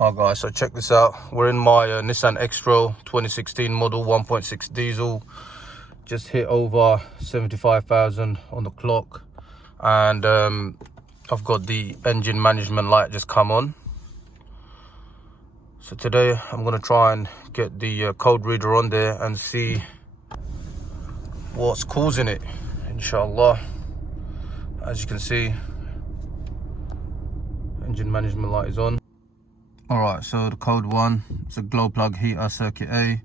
Alright guys, so check this out. We're in my NISSAN XTRAIL 2016 model 1.6 diesel. Just hit over 75,000 on the clock, and I've got the engine management light just come on. So today I'm going to try and get the code reader on there and see what's causing it, inshallah. As you can see, engine management light is on. Alright, so the code one, it's a glow plug heater circuit A.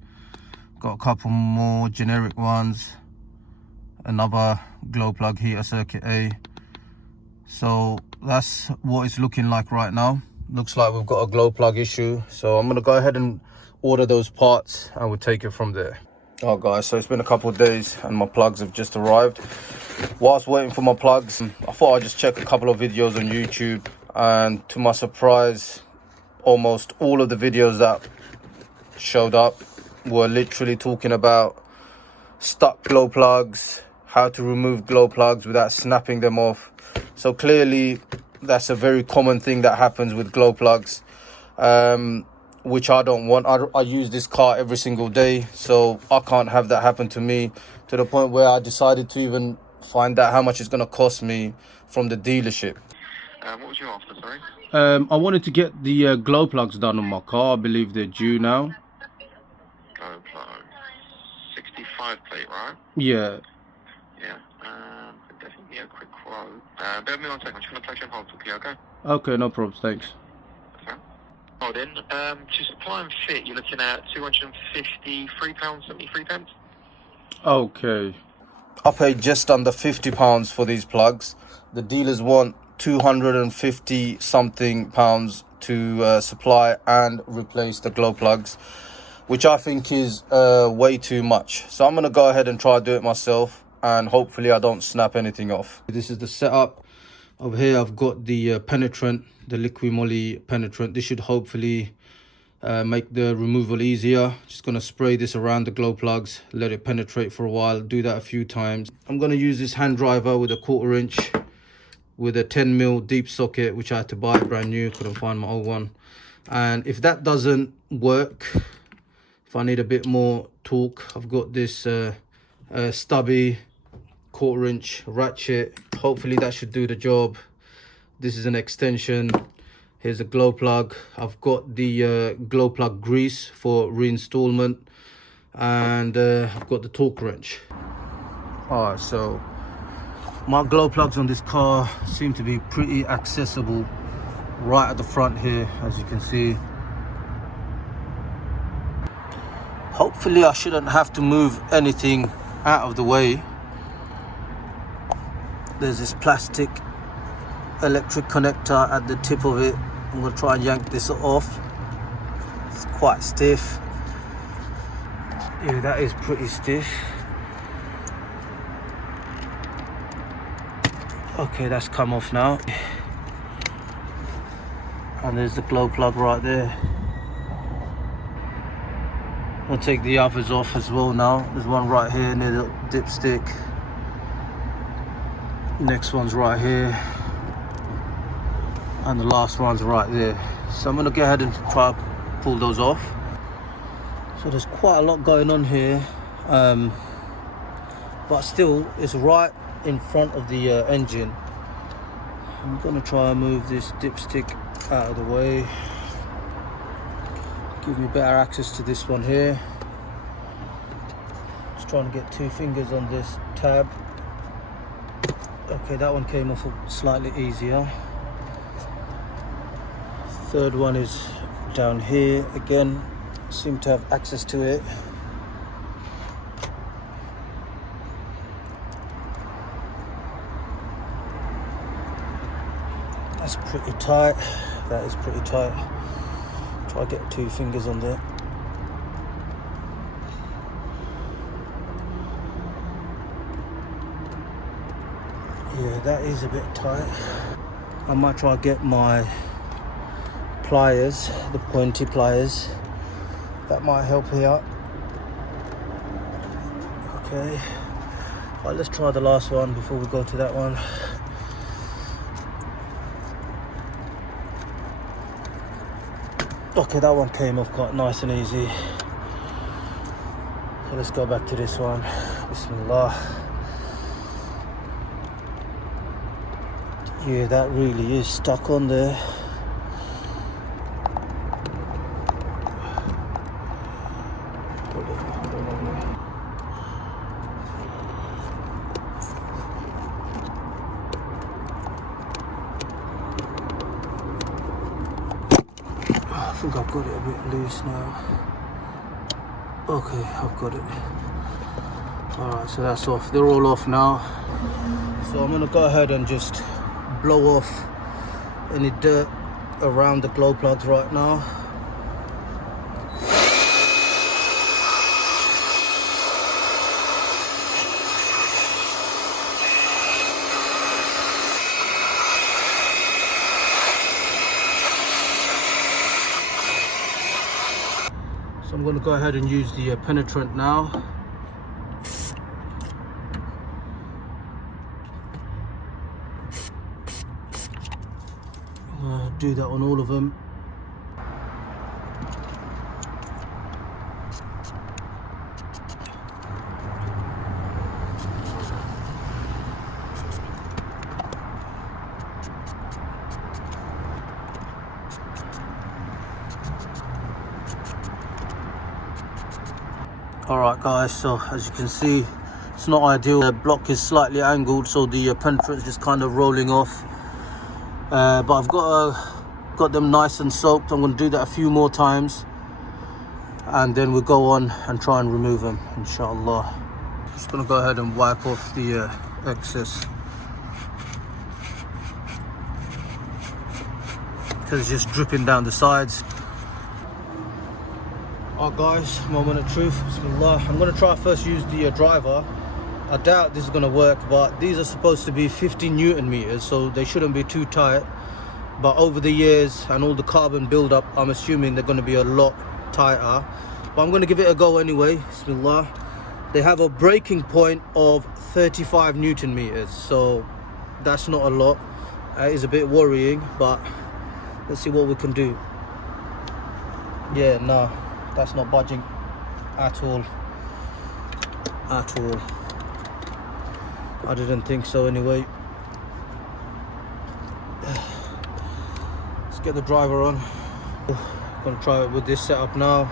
Got a couple more generic ones, another glow plug heater circuit A. So that's what it's looking like right now. Looks like we've got a glow plug issue, so I'm going to go ahead and order those parts and we'll take it from there. Oh guys, so it's been a couple of days and my plugs have just arrived. Whilst waiting for my plugs, I thought I'd just check a couple of videos on YouTube, and to my surprise, almost all of the videos that showed up were literally talking about stuck glow plugs, how to remove glow plugs without snapping them off. So clearly that's a very common thing that happens with glow plugs, which I don't want. I use this car every single day, so I can't have that happen to me, to the point where I decided to even find out how much it's going to cost me from the dealership. What was you after, sorry? I wanted to get the glow plugs done on my car. I believe they're due now. Glow plug. 65 plate, right? Yeah. Yeah. Definitely a quick quote. Bear with me 1 second. I'm just going to place you on hold quickly, okay? Okay, no problems, thanks. Okay. Oh, then, to supply and fit, you're looking at £253.73. Okay. I paid just under £50 for these plugs. The dealers want 250 something pounds to supply and replace the glow plugs, which I think is way too much. So I'm going to go ahead and try to do it myself, and hopefully I don't snap anything off. This is the setup. Over here I've got the penetrant, the liquid moly penetrant. This should hopefully make the removal easier. Just going to spray this around the glow plugs, let it penetrate for a while, do that a few times. I'm going to use this hand driver with a 1/4 inch with a 10mm deep socket, which I had to buy brand new, couldn't find my old one. And if that doesn't work, if I need a bit more torque, I've got this stubby 1/4 inch ratchet. Hopefully that should do the job. This is an extension. Here's a glow plug. I've got the glow plug grease for reinstallment, and I've got the torque wrench. Alright, so my glow plugs on this car seem to be pretty accessible right at the front here, as you can see. Hopefully I shouldn't have to move anything out of the way. There's this plastic electric connector at the tip of it. I'm going to try and yank this off. It's quite stiff. Yeah, that is pretty stiff. Okay, that's come off now. And there's the glow plug right there. I'll take the others off as well now. There's one right here near the dipstick. Next one's right here. And the last one's right there. So I'm going to go ahead and try to pull those off. So there's quite a lot going on here. But still, it's right in front of the engine. I'm going to try and move this dipstick out of the way. Give me better access to this one here. Just trying to get 2 fingers on this tab. Okay, that one came off slightly easier. Third one is down here again. Seem to have access to it. That's pretty tight. That is pretty tight. Try to get 2 fingers on there. Yeah, that is a bit tight. I might try to get my pliers, the pointy pliers. That might help here. Okay. Right, let's try the last one before we go to that one. Okay, that one came off quite nice and easy. So let's go back to this one. Bismillah. Yeah, that really is stuck on there. I think I've got it a bit loose now. Okay, I've got it. Alright, so that's off. They're all off now. So I'm gonna go ahead and just blow off any dirt around the glow plugs right now. So I'm going to go ahead and use the penetrant now. I'm going to do that on all of them. Alright guys, so as you can see, it's not ideal. The block is slightly angled, so the penetrant is just kind of rolling off. But I've got them nice and soaked. I'm going to do that a few more times, and then we'll go on and try and remove them, inshallah. Just going to go ahead and wipe off the excess, because it's just dripping down the sides. Alright guys, moment of truth. Bismillah. I'm going to try first use the driver. I doubt this is going to work, but these are supposed to be 50 Newton meters, so they shouldn't be too tight. But over the years and all the carbon build-up, I'm assuming they're going to be a lot tighter. But I'm going to give it a go anyway. Bismillah. They have a breaking point of 35 Newton meters, so that's not a lot. It is a bit worrying, but let's see what we can do. Yeah, no. That's not budging at all. At all. I didn't think so anyway. Let's get the driver on. I'm gonna try it with this setup now.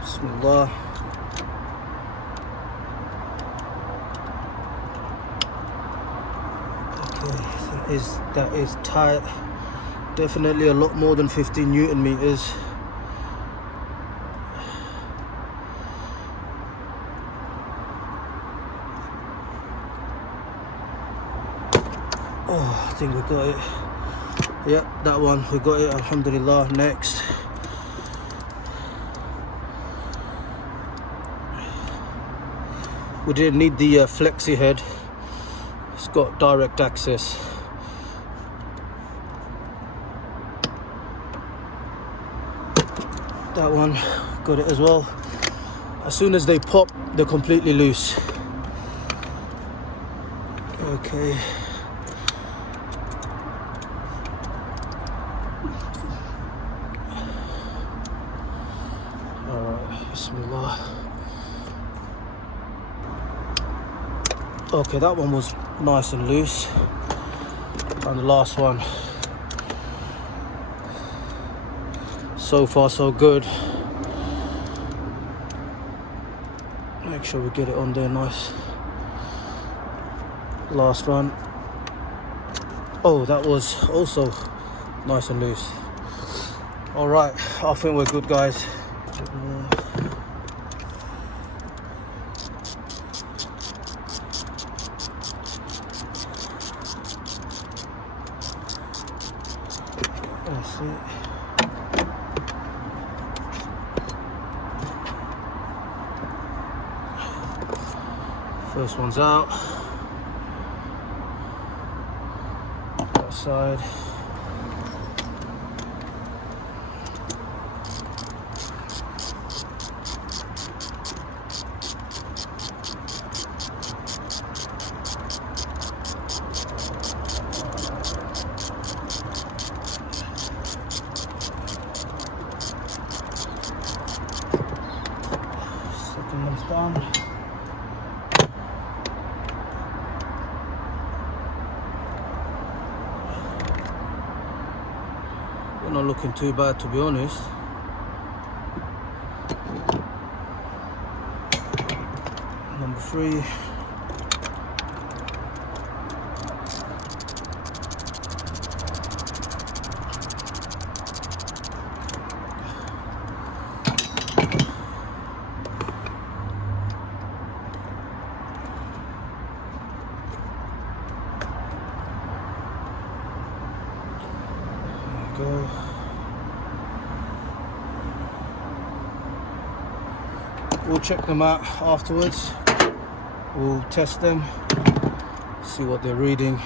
Bismillah. Okay, that is tight. Definitely a lot more than 15 Newton meters. Oh, I think we got it. Yep, that one, we got it, alhamdulillah. Next. We didn't need the flexi head. It's got direct access. That one, got it as well. As soon as they pop, they're completely loose. Okay. Alright, bismillah. Okay, that one was nice and loose. And the last one. So far so good. Make sure we get it on there nice. Last one. Oh, that was also nice and loose. Alright, I think we're good, guys. That's it. First one's out. That side. done. They're not looking too bad, to be honest. Number 3. Go. We'll check them out afterwards. We'll test them, see what they're reading.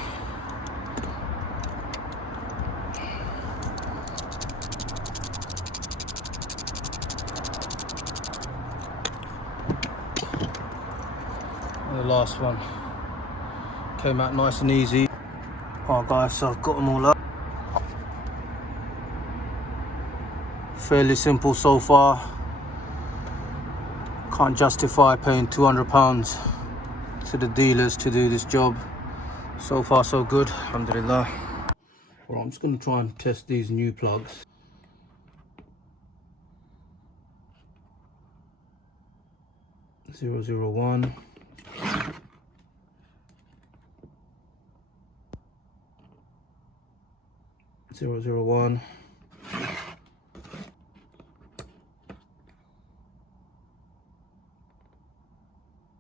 And the last one came out nice and easy. Alright guys, so I've got them all up. Fairly simple so far. Can't justify paying £200 to the dealers to do this job. So far so good, alhamdulillah. Well, I'm just going to try and test these new plugs. (001) (001)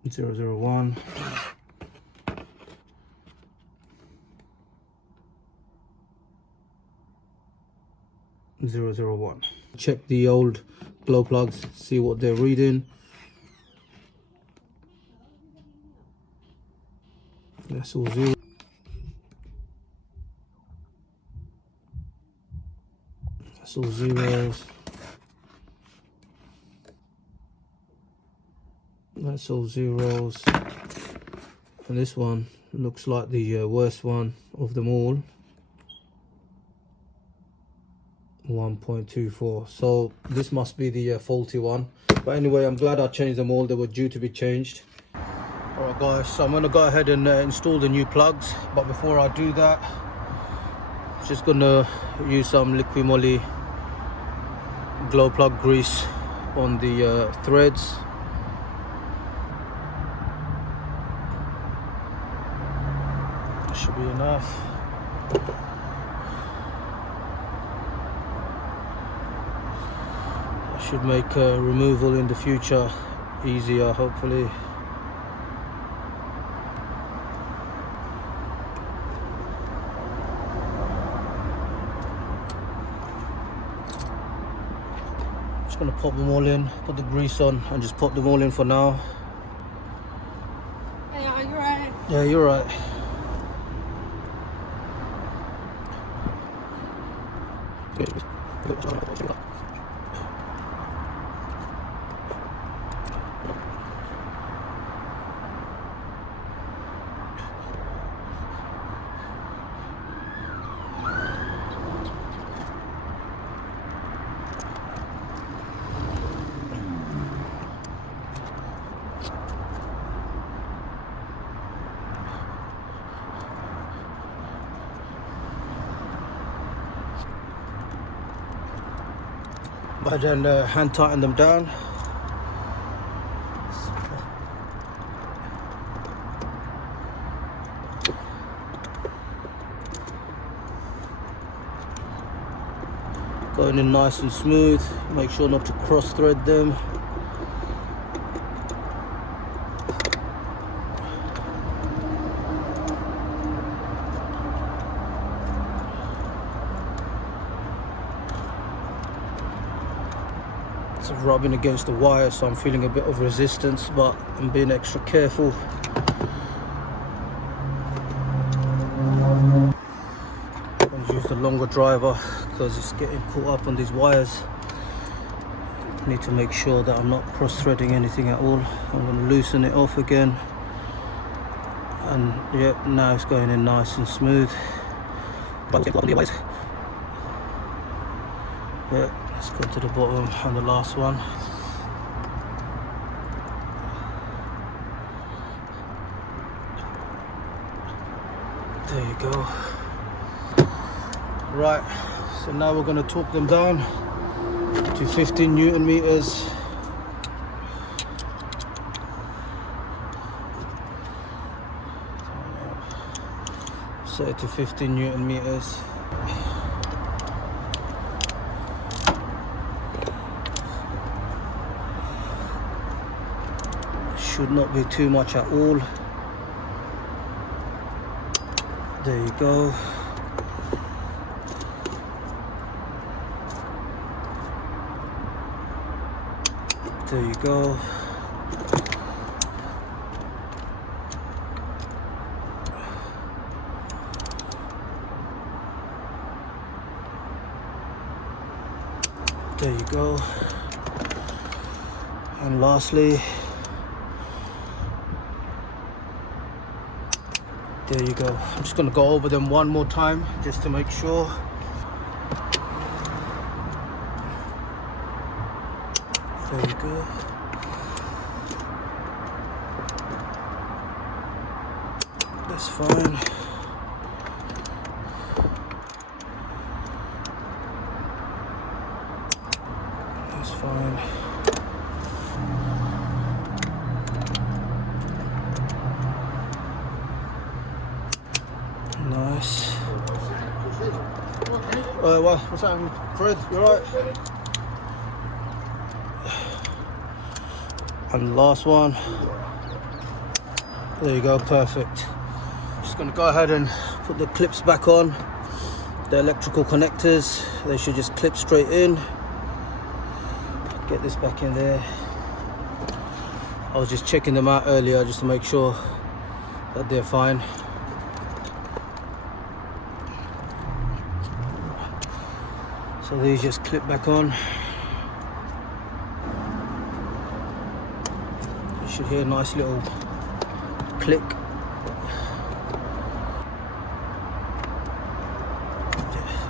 001. Check the old glow plugs, see what they're reading. That's all 0. That's all zeros. That's all zeros. And this one looks like the worst one of them all. 1.24. So this must be the faulty one. But anyway, I'm glad I changed them all. They were due to be changed. Alright guys, so I'm going to go ahead and install the new plugs. But before I do that, I'm just going to use some liquid moly glow plug grease on the threads. Should be enough. That should make removal in the future easier, hopefully. Just gonna pop them all in, put the grease on, and just pop them all in for now. Hey, are you right? Yeah, you're right. But then hand tighten them down. Going in nice and smooth. Make sure not to cross thread them. It's rubbing against the wire, so I'm feeling a bit of resistance, but I'm being extra careful. I'm going to use the longer driver because it's getting caught up on these wires. Need to make sure that I'm not cross-threading anything at all. I'm going to loosen it off again, and yeah, now it's going in nice and smooth. But yeah, let's go to the bottom and the last one. you go. Right, so now we're going to torque them down to 15 Newton meters. Set it to 15 Newton meters. Should not be too much at all. There you go. There you go. There you go. And lastly, there you go. I'm just going to go over them one more time just to make sure. There you go. That's fine. That's fine. Nice. Well, what's happening, Fred? You alright? And the last one. There you go, perfect. Just gonna go ahead and put the clips back on. The electrical connectors, they should just clip straight in. Get this back in there. I was just checking them out earlier just to make sure that they're fine. So these just clip back on. You should hear a nice little click.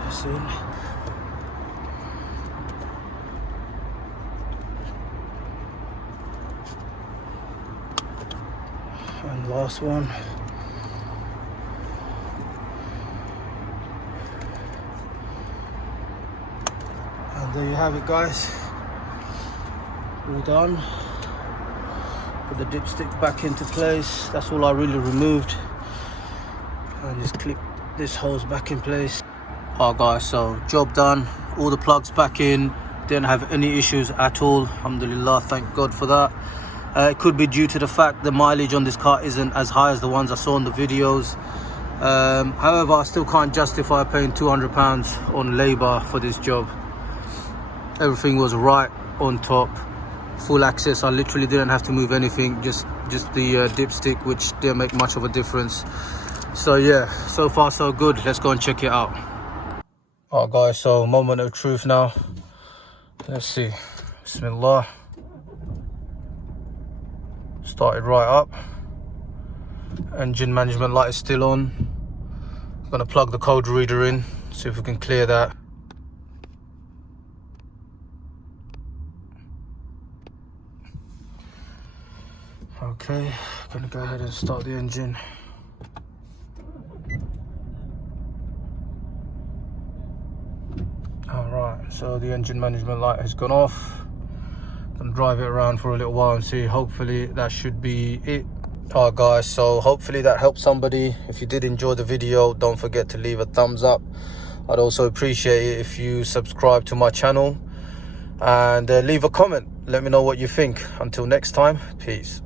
That's in. And last one. And there you have it, guys. All done. Put the dipstick back into place. That's all I really removed. And just clip this hose back in place. Alright guys, so job done. All the plugs back in. Didn't have any issues at all. Alhamdulillah, thank God for that. It could be due to the fact the mileage on this car isn't as high as the ones I saw in the videos. However, I still can't justify paying £200 on labour for this job. Everything was right on top, full access. I literally didn't have to move anything, just the dipstick, which didn't make much of a difference. So yeah, so far so good. Let's go and check it out. Alright guys, so moment of truth now. Let's see. Bismillah. Started right up. Engine management light is still on. I'm gonna plug the code reader in, see if we can clear that. Okay, gonna go ahead and start the engine. Alright, so the engine management light has gone off. Gonna drive it around for a little while and see. Hopefully that should be it. Alright guys, so hopefully that helped somebody. If you did enjoy the video, don't forget to leave a thumbs up. I'd also appreciate it if you subscribe to my channel and leave a comment. Let me know what you think. Until next time, peace.